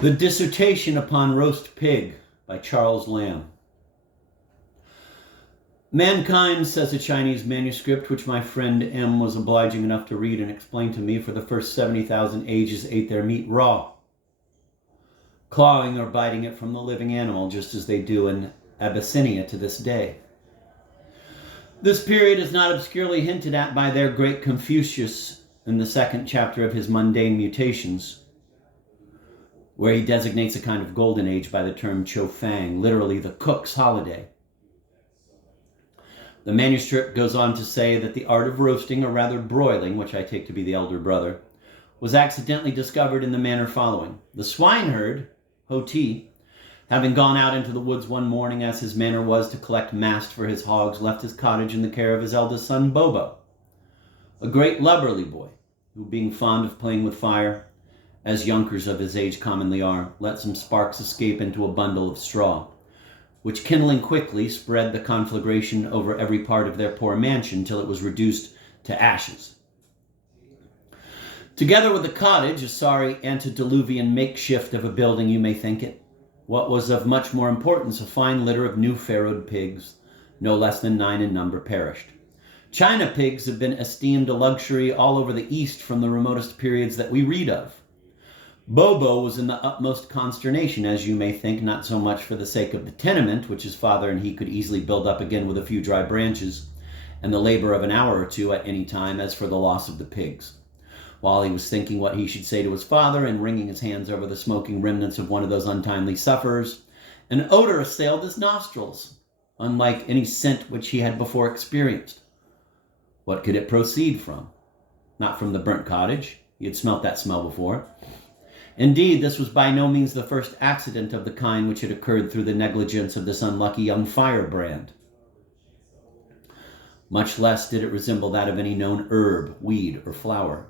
The Dissertation upon Roast Pig by Charles Lamb. Mankind, says a Chinese manuscript, which my friend M was obliging enough to read and explain to me, for the first 70,000 ages ate their meat raw, clawing or biting it from the living animal, just as they do in Abyssinia to this day. This period is not obscurely hinted at by their great Confucius in the second chapter of his Mundane Mutations, where he designates a kind of golden age by the term Chou Fang, literally the cook's holiday. The manuscript goes on to say that the art of roasting, or rather broiling, which I take to be the elder brother, was accidentally discovered in the manner following. The swineherd, Ho Ti, having gone out into the woods one morning, as his manner was, to collect mast for his hogs, left his cottage in the care of his eldest son, Bobo, a great lubberly boy, who, being fond of playing with fire, as younkers of his age commonly are, let some sparks escape into a bundle of straw, which, kindling quickly, spread the conflagration over every part of their poor mansion till it was reduced to ashes. Together with the cottage, a sorry antediluvian makeshift of a building, you may think it, what was of much more importance, a fine litter of new farrowed pigs, no less than 9 in number, perished. China pigs have been esteemed a luxury all over the East from the remotest periods that we read of. Bobo was in the utmost consternation, as you may think, not so much for the sake of the tenement, which his father and he could easily build up again with a few dry branches and the labor of an hour or two at any time, as for the loss of the pigs. While he was thinking what he should say to his father and wringing his hands over the smoking remnants of one of those untimely sufferers, an odor assailed his nostrils, unlike any scent which he had before experienced. What could it proceed from? Not from the burnt cottage. He had smelt that smell before. Indeed, this was by no means the first accident of the kind which had occurred through the negligence of this unlucky young firebrand. Much less did it resemble that of any known herb, weed, or flower.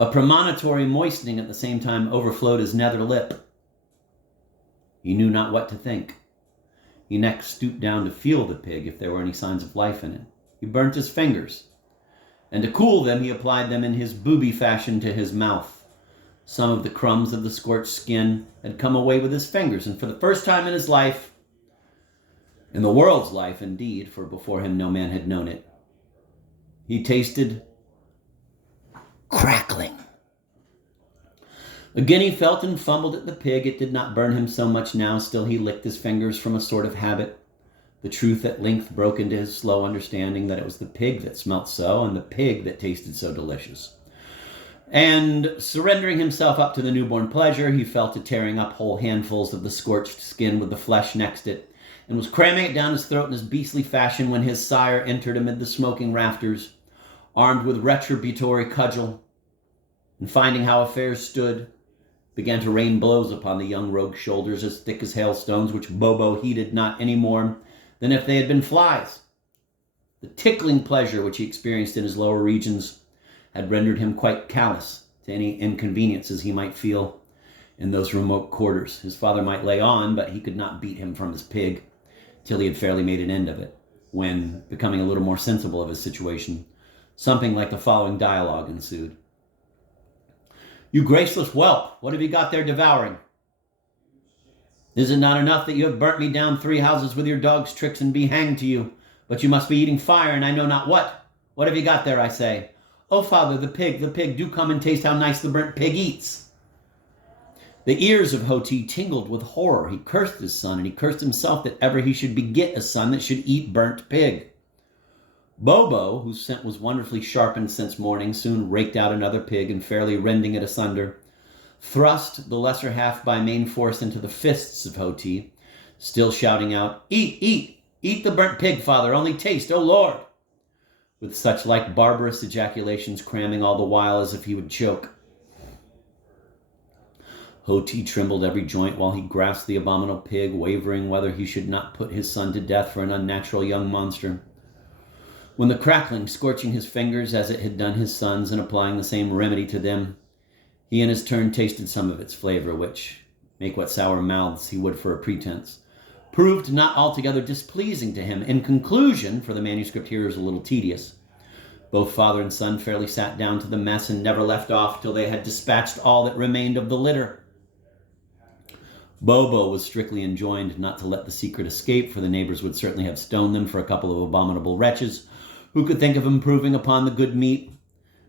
A premonitory moistening at the same time overflowed his nether lip. He knew not what to think. He next stooped down to feel the pig, if there were any signs of life in it. He burnt his fingers, and to cool them he applied them in his booby fashion to his mouth. Some of the crumbs of the scorched skin had come away with his fingers, and for the first time in his life, in the world's life indeed, for before him no man had known it, he tasted crackling. Again he felt and fumbled at the pig. It did not burn him so much now, still he licked his fingers from a sort of habit. The truth at length broke into his slow understanding that it was the pig that smelt so, and the pig that tasted so delicious. And surrendering himself up to the newborn pleasure, he fell to tearing up whole handfuls of the scorched skin with the flesh next it, and was cramming it down his throat in his beastly fashion when his sire entered amid the smoking rafters, armed with retributory cudgel, and finding how affairs stood, began to rain blows upon the young rogue's shoulders as thick as hailstones, which Bobo heeded not any more than if they had been flies. The tickling pleasure which he experienced in his lower regions had rendered him quite callous to any inconveniences he might feel in those remote quarters. His father might lay on, but he could not beat him from his pig till he had fairly made an end of it, when, becoming a little more sensible of his situation, something like the following dialogue ensued. "You graceless whelp, what have you got there devouring? Is it not enough that you have burnt me down 3 houses with your dog's tricks, and be hanged to you? But you must be eating fire, and I know not what. What have you got there, I say? Oh, father, the pig, do come and taste how nice the burnt pig eats." The ears of Ho Ti tingled with horror. He cursed his son, and he cursed himself that ever he should beget a son that should eat burnt pig. Bobo, whose scent was wonderfully sharpened since morning, soon raked out another pig, and fairly rending it asunder, thrust the lesser half by main force into the fists of Ho Ti, still shouting out, "Eat, eat, eat the burnt pig, father, only taste, O Lord," with such like barbarous ejaculations, cramming all the while as if he would choke. Ho Ti trembled every joint while he grasped the abominable pig, wavering whether he should not put his son to death for an unnatural young monster, when the crackling, scorching his fingers as it had done his son's, and applying the same remedy to them, he in his turn tasted some of its flavor, which, make what sour mouths he would for a pretense, proved not altogether displeasing to him. In conclusion, for the manuscript here is a little tedious, Both father and son fairly sat down to the mess and never left off till they had dispatched all that remained of the litter. Bobo was strictly enjoined not to let the secret escape, for the neighbors would certainly have stoned them for a couple of abominable wretches who could think of improving upon the good meat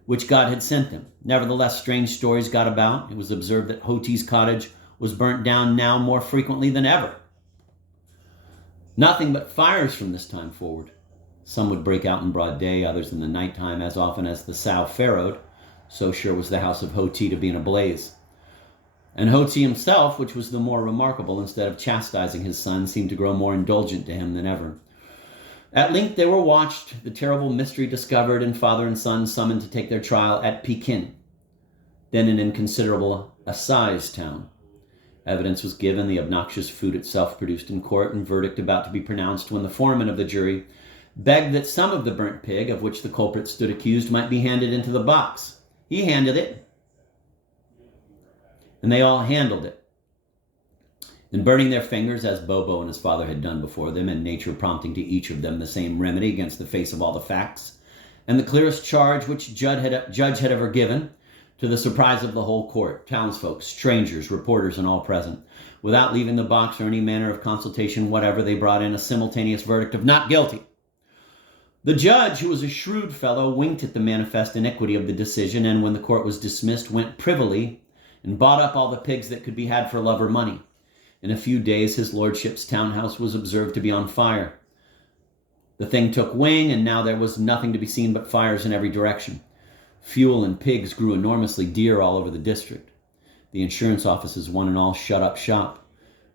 which God had sent them. Nevertheless, strange stories got about. It was observed that Hoti's cottage was burnt down now more frequently than ever. Nothing but fires from this time forward. Some would break out in broad day, others in the nighttime, as often as the sow farrowed. So sure was the house of Hoti to be in a blaze. And Hoti himself, which was the more remarkable, instead of chastising his son, seemed to grow more indulgent to him than ever. At length they were watched, the terrible mystery discovered, and father and son summoned to take their trial at Pekin, then an inconsiderable assize town. Evidence was given, the obnoxious food itself produced in court, and verdict about to be pronounced, when the foreman of the jury begged that some of the burnt pig, of which the culprit stood accused, might be handed into the box. He handed it, and they all handled it. In burning their fingers, as Bobo and his father had done before them, and nature prompting to each of them the same remedy against the face of all the facts, and the clearest charge which judge had ever given, to the surprise of the whole court, townsfolk, strangers, reporters, and all present, without leaving the box or any manner of consultation whatever, they brought in a simultaneous verdict of not guilty. The judge, who was a shrewd fellow, winked at the manifest iniquity of the decision, and when the court was dismissed, went privily and bought up all the pigs that could be had for love or money. In a few days, his lordship's townhouse was observed to be on fire. The thing took wing, and now there was nothing to be seen but fires in every direction. Fuel and pigs grew enormously dear all over the district. The insurance offices, one and all, shut up shop.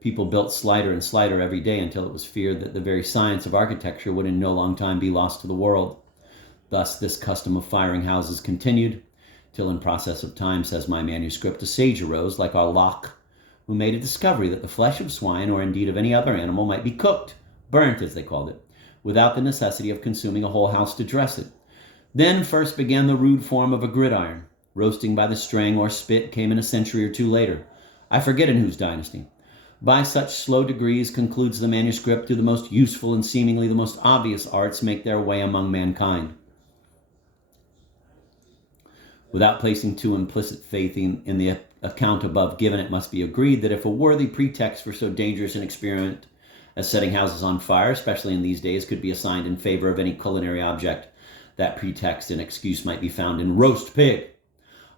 People built slighter and slighter every day until it was feared that the very science of architecture would in no long time be lost to the world. Thus this custom of firing houses continued, till in process of time, says my manuscript, a sage arose, like our Locke, who made a discovery that the flesh of swine, or indeed of any other animal, might be cooked, burnt as they called it, without the necessity of consuming a whole house to dress it. Then first began the rude form of a gridiron. Roasting by the string or spit came in a century or two later. I forget in whose dynasty. By such slow degrees, concludes the manuscript, do the most useful and seemingly the most obvious arts make their way among mankind. Without placing too implicit faith in the account above given, it must be agreed that if a worthy pretext for so dangerous an experiment as setting houses on fire, especially in these days, could be assigned in favor of any culinary object, that pretext and excuse might be found in roast pig.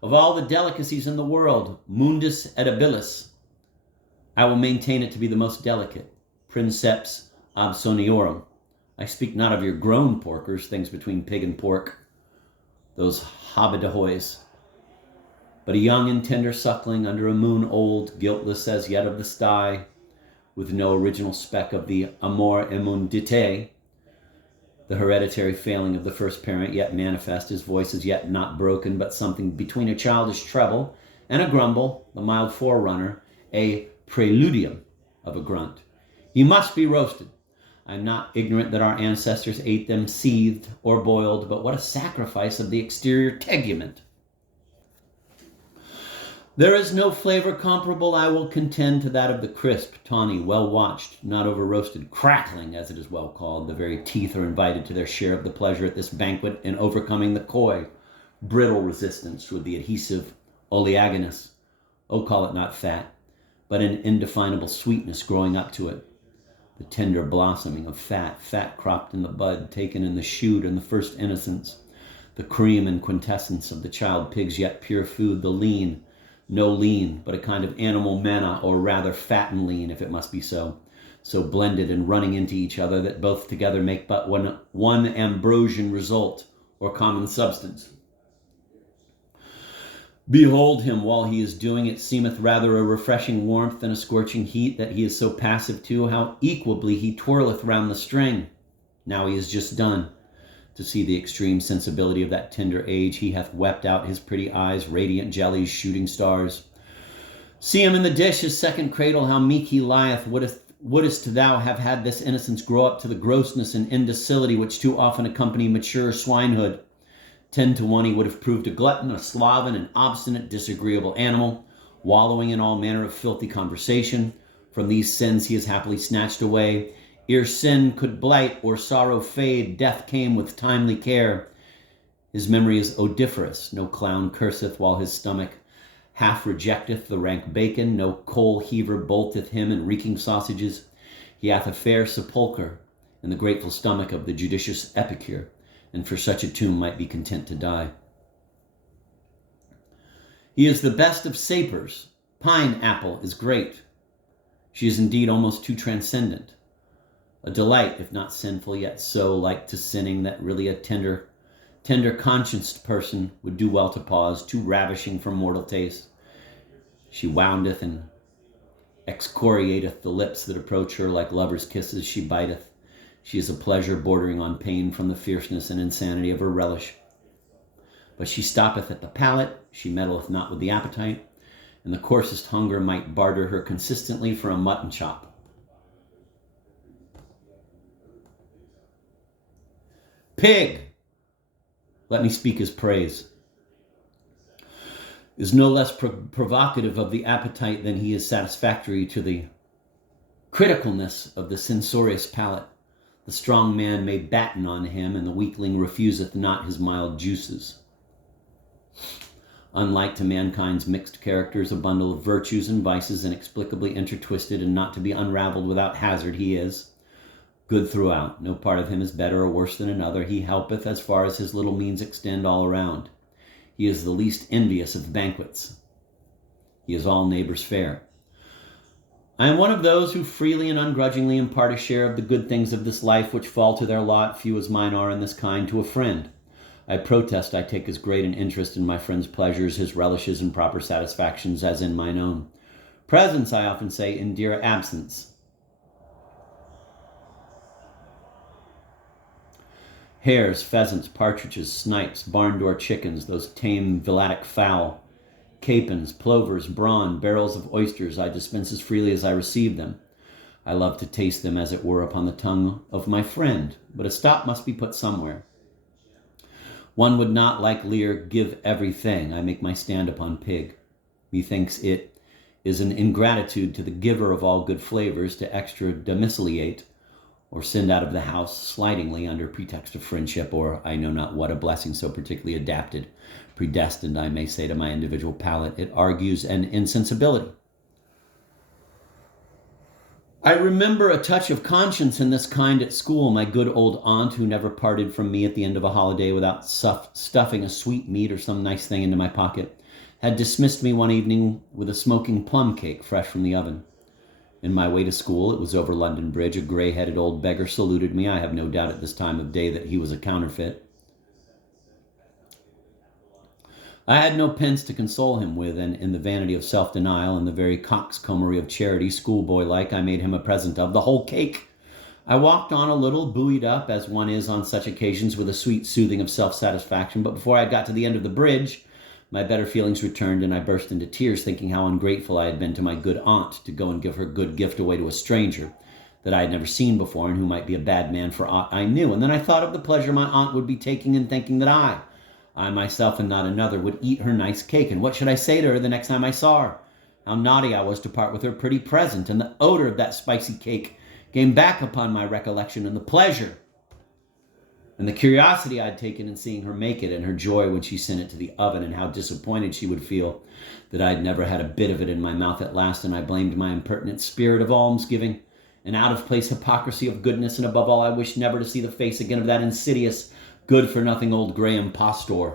Of all the delicacies in the world, mundus edibilis, I will maintain it to be the most delicate, princeps absoniorum. I speak not of your grown porkers, things between pig and pork, those hobbidahoys, but a young and tender suckling under a moon old, guiltless as yet of the sty, with no original speck of the amor immundite, the hereditary failing of the first parent yet manifest, his voice is yet not broken, but something between a childish treble and a grumble, the mild forerunner, a preludium of a grunt. He must be roasted. I am not ignorant that our ancestors ate them seethed or boiled, but what a sacrifice of the exterior tegument! There is no flavor comparable, I will contend, to that of the crisp, tawny, well-watched, not over-roasted, crackling, as it is well called. The very teeth are invited to their share of the pleasure at this banquet in overcoming the coy, brittle resistance with the adhesive oleaginous. Oh, call it not fat, but an indefinable sweetness growing up to it. The tender blossoming of fat cropped in the bud, taken in the shoot in the first innocence. The cream and quintessence of the child pig's yet pure food, the lean, no lean, but a kind of animal manna, or rather fat and lean, if it must be so blended and running into each other that both together make but one Ambrosian result, or common substance. Behold him while he is doing it, seemeth rather a refreshing warmth than a scorching heat, that he is so passive too, how equably he twirleth round the string. Now he is just done. To see the extreme sensibility of that tender age, he hath wept out his pretty eyes, radiant jellies, shooting stars. See him in the dish, his second cradle, how meek he lieth. Wouldest thou have had this innocence grow up to the grossness and indocility which too often accompany mature swinehood? 10 to 1 he would have proved a glutton, a sloven, an obstinate, disagreeable animal, wallowing in all manner of filthy conversation. From these sins he is happily snatched away. Ere sin could blight or sorrow fade, death came with timely care. His memory is odoriferous. No clown curseth while his stomach half rejecteth the rank bacon. No coal heaver bolteth him in reeking sausages. He hath a fair sepulchre in the grateful stomach of the judicious epicure, and for such a tomb might be content to die. He is the best of sapers. Pineapple is great. She is indeed almost too transcendent. A delight, if not sinful, yet so like to sinning that really a tender conscienced person would do well to pause, too ravishing for mortal taste. She woundeth and excoriateth the lips that approach her like lovers' kisses she biteth. She is a pleasure bordering on pain from the fierceness and insanity of her relish. But she stoppeth at the palate, she meddleth not with the appetite, and the coarsest hunger might barter her consistently for a mutton chop. Pig, let me speak his praise, is no less provocative of the appetite than he is satisfactory to the criticalness of the censorious palate. The strong man may batten on him, and the weakling refuseth not his mild juices. Unlike to mankind's mixed characters, a bundle of virtues and vices inexplicably intertwisted and not to be unraveled without hazard, he is good throughout. No part of him is better or worse than another. He helpeth as far as his little means extend all around. He is the least envious of banquets. He is all neighbors' fare. I am one of those who freely and ungrudgingly impart a share of the good things of this life which fall to their lot, few as mine are in this kind, to a friend. I protest I take as great an interest in my friend's pleasures, his relishes, and proper satisfactions as in mine own. Presence, I often say, endear absence. Hares, pheasants, partridges, snipes, barn-door chickens, those tame villatic fowl, capons, plovers, brawn, barrels of oysters, I dispense as freely as I receive them. I love to taste them, as it were, upon the tongue of my friend, but a stop must be put somewhere. One would not, like Lear, give everything. I make my stand upon pig. Methinks it is an ingratitude to the giver of all good flavors to extra domiciliate or send out of the house slightingly under pretext of friendship, or I know not what, a blessing so particularly adapted, predestined, I may say, to my individual palate. It argues an insensibility. I remember a touch of conscience in this kind at school. My good old aunt, who never parted from me at the end of a holiday without stuffing a sweet meat or some nice thing into my pocket, had dismissed me one evening with a smoking plum cake fresh from the oven. In my way to school, it was over London Bridge, a gray-headed old beggar saluted me. I have no doubt at this time of day that he was a counterfeit. I had no pence to console him with, and in the vanity of self-denial and the very coxcombry of charity, schoolboy-like, I made him a present of the whole cake. I walked on a little, buoyed up, as one is on such occasions, with a sweet soothing of self-satisfaction, but before I got to the end of the bridge, my better feelings returned, and I burst into tears, thinking how ungrateful I had been to my good aunt to go and give her good gift away to a stranger that I had never seen before and who might be a bad man for aught I knew. And then I thought of the pleasure my aunt would be taking in thinking that I myself and not another, would eat her nice cake. And what should I say to her the next time I saw her? How naughty I was to part with her pretty present, and the odor of that spicy cake came back upon my recollection, and the pleasure and the curiosity I'd taken in seeing her make it, and her joy when she sent it to the oven, and how disappointed she would feel that I'd never had a bit of it in my mouth at last, and I blamed my impertinent spirit of almsgiving, and out-of-place hypocrisy of goodness, and above all, I wished never to see the face again of that insidious, good-for-nothing old grey impostor.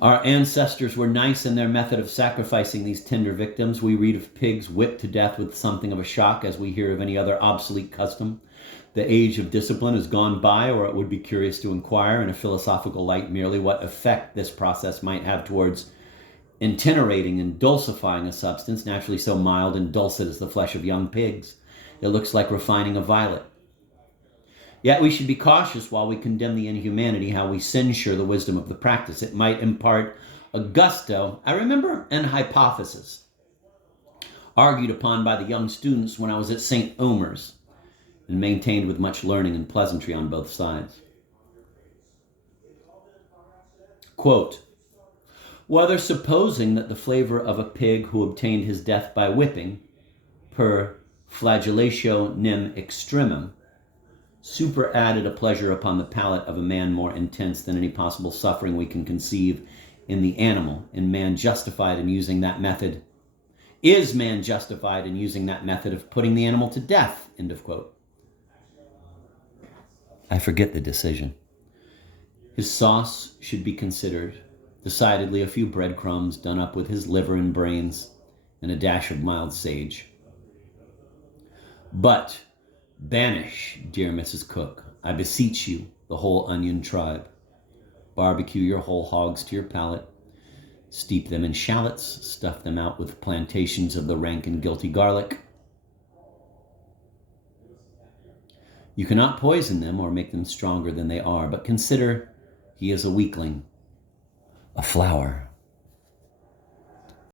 Our ancestors were nice in their method of sacrificing these tender victims. We read of pigs whipped to death with something of a shock as we hear of any other obsolete custom. The age of discipline has gone by, or it would be curious to inquire in a philosophical light merely what effect this process might have towards intinerating and dulcifying a substance naturally so mild and dulcet as the flesh of young pigs. It looks like refining a violet. Yet we should be cautious while we condemn the inhumanity, how we censure the wisdom of the practice. It might impart a gusto. I remember an hypothesis argued upon by the young students when I was at St. Omer's, and maintained with much learning and pleasantry on both sides. Quote, whether supposing that the flavor of a pig who obtained his death by whipping per flagellatio nem extremum, superadded a pleasure upon the palate of a man more intense than any possible suffering we can conceive in the animal, and man justified in using that method. Is man justified in using that method of putting the animal to death? End of quote. I forget the decision. His sauce should be considered. Decidedly a few breadcrumbs done up with his liver and brains, and a dash of mild sage. But banish, dear Mrs. Cook, I beseech you, the whole onion tribe. Barbecue your whole hogs to your palate. Steep them in shallots, stuff them out with plantations of the rank and guilty garlic. You cannot poison them or make them stronger than they are, but consider he is a weakling, a flower,